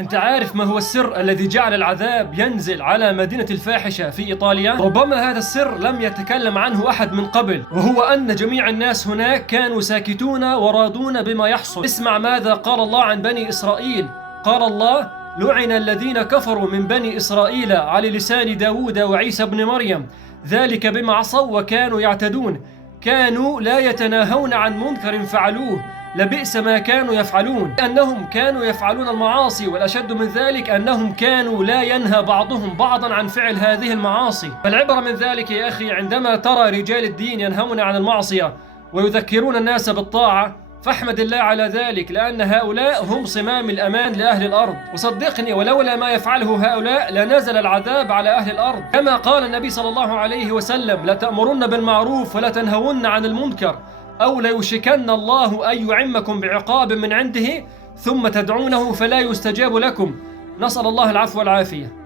أنت عارف ما هو السر الذي جعل العذاب ينزل على مدينة الفاحشة في إيطاليا؟ ربما هذا السر لم يتكلم عنه أحد من قبل، وهو أن جميع الناس هناك كانوا ساكتون وراضون بما يحصل. اسمع ماذا قال الله عن بني إسرائيل. قال الله: لعن الذين كفروا من بني إسرائيل على لسان داود وعيسى بن مريم، ذلك بما عصوا وكانوا يعتدون، كانوا لا يتناهون عن منكر فعلوه، لبئس ما كانوا يفعلون. أنهم كانوا يفعلون المعاصي، والأشد من ذلك أنهم كانوا لا ينهى بعضهم بعضا عن فعل هذه المعاصي. فالعبرة من ذلك يا أخي عندما ترى رجال الدين ينهون عن المعصية ويذكرون الناس بالطاعة، فاحمد الله على ذلك، لأن هؤلاء هم صمام الأمان لأهل الأرض. وصدقني ولولا ما يفعله هؤلاء لنزل العذاب على أهل الأرض، كما قال النبي صلى الله عليه وسلم: لتأمرن بالمعروف ولا تنهون عن المنكر، أو ليوشكن الله أن يعمكم بعقاب من عنده ثم تدعونه فلا يستجاب لكم. نسأل الله العفو والعافية.